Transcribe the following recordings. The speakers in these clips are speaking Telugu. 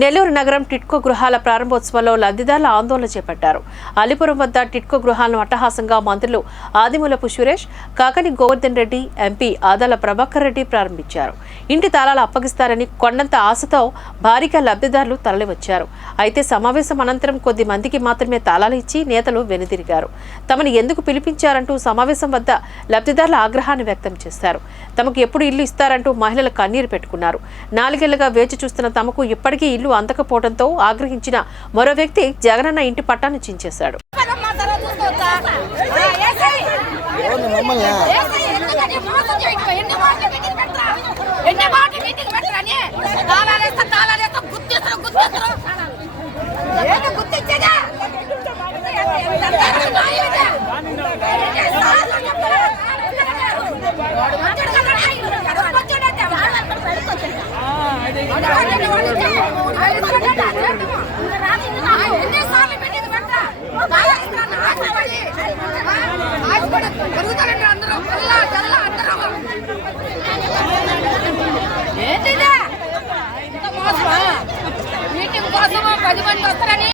నెల్లూరు నగరం టిట్కో గృహాల ప్రారంభోత్సవంలో లబ్ధిదారుల ఆందోళన చేపట్టారు. అలిపురం వద్ద టిట్కో గృహాలను అట్టహాసంగా మంత్రులు ఆదిమూలపు సురేష్ కాకని గోవర్ధన్ రెడ్డి ఎంపీ ఆదాల ప్రభాకర్ రెడ్డి ప్రారంభించారు. ఇంటి తాళాలు అప్పగిస్తారని కొండంత ఆశతో భారీగా లబ్ధిదారులు తరలివచ్చారు. అయితే సమావేశం అనంతరం కొద్ది మందికి మాత్రమే తాళాలు ఇచ్చి నేతలు వెనుదిరిగారు. తమను ఎందుకు పిలిపించారంటూ సమావేశం వద్ద లబ్ధిదారుల ఆగ్రహాన్ని వ్యక్తం చేశారు. తమకు ఎప్పుడు ఇల్లు ఇస్తారంటూ మహిళలు కన్నీరు పెట్టుకున్నారు. నాలుగేళ్ళుగా వేచి చూస్తున్న తమకు ఇప్పటికీ ఇల్లు అందకపోవడంతో ఆగ్రహించిన మరో వ్యక్తి జగనన్న ఇంటి పట్టాన్ని చించేశాడు గుర్తించేదా పది మంది వస్తారని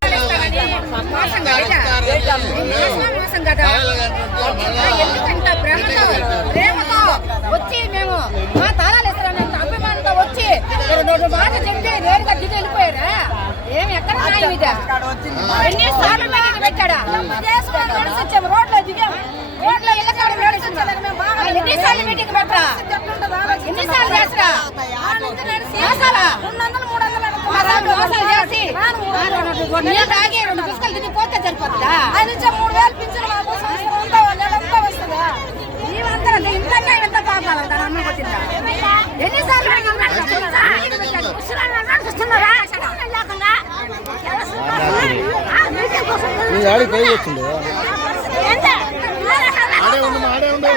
మోసం కదా? మోసం కదా? ఎందుకంత ప్రేమతో ప్రేమతో వచ్చి మేము మా తాళాలు ఇస్తారన్నంత అభిమానంతో వచ్చి రెండు మాటలు నేరుగా దిగి వెళ్ళిపోయారా? ఏమి ఎక్కడ ఎన్నిసార్లు మీటింగ్ పెట్టాడా? రోడ్లో దిగాము రోడ్లో ఎన్నిసార్లు మీటింగ్ పెట్టరా? ఎన్నిసార్లు చేసరా రెండు బిస్కలు తిని పోతే సరిపోతుందా మూడు వేలు పింఛన్ మాకు సంవత్సరం వస్తుందా నీవంతా ఇంత ఇంత పాపాలంటారు అమ్మ వచ్చిందా ఎన్నిసార్లు పోయి వచ్చిండు ఆడే ఉండు. ఆడే ఉండు.